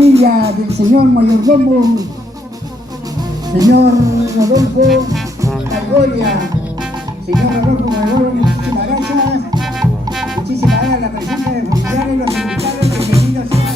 familia del señor mayordomo, señor Rodolfo Calgoria. Señor Rodolfo Calgoria, muchísimas gracias. Muchísimas gracias a la presencia de familiares, los invitados, bienvenidos sean.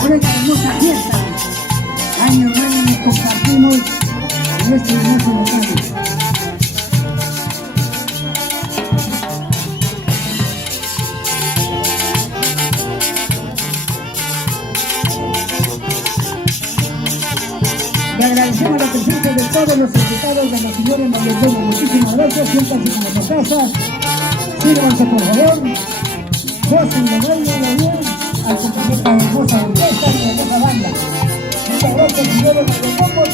Por esta hermosa fiesta, año nuevo nos compartimos en este hermoso local. Le agradecemos la presencia de todos los invitados de la señora mayordomo. Muchísimas gracias, siéntanse en nuestra casa, sírvanse por favor, gocen de baile bien. Acompañar a la hermosa orquesta y la hermosa banda. Muchas gracias, señores mayordomos.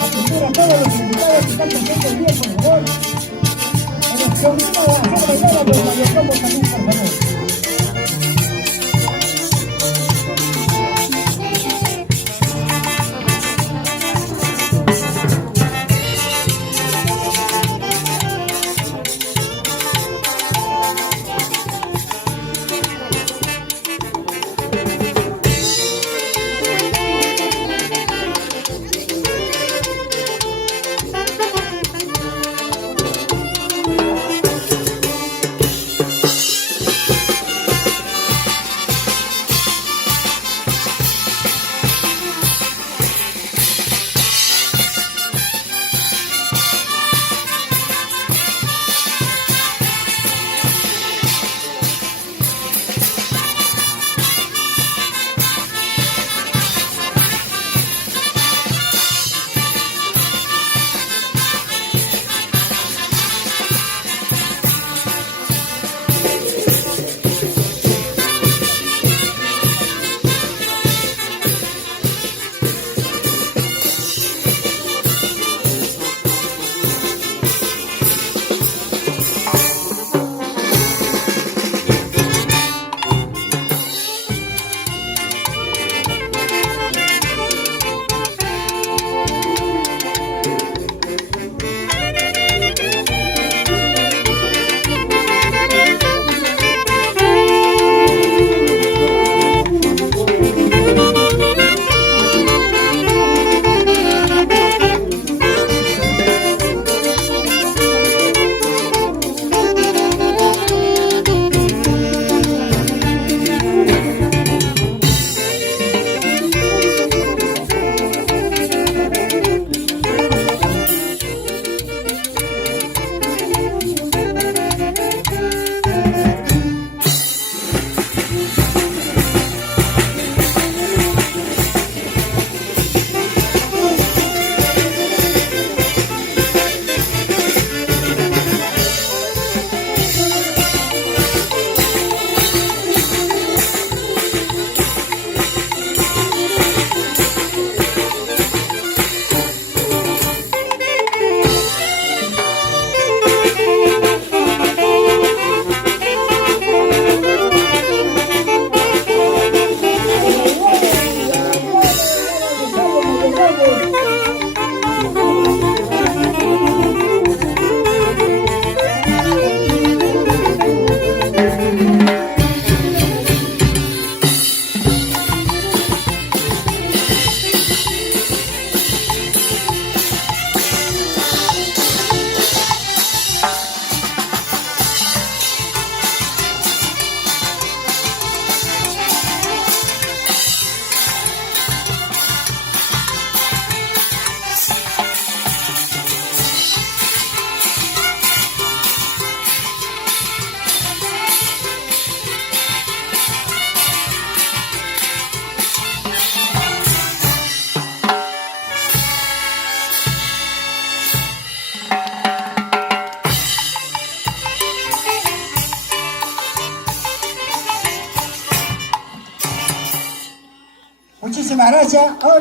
Atender a todos los invitados que están presentes bien, por favor. Que nos coordina a hacer bailar a los mayordomos también, por favor. Muchísimas gracias. Ahora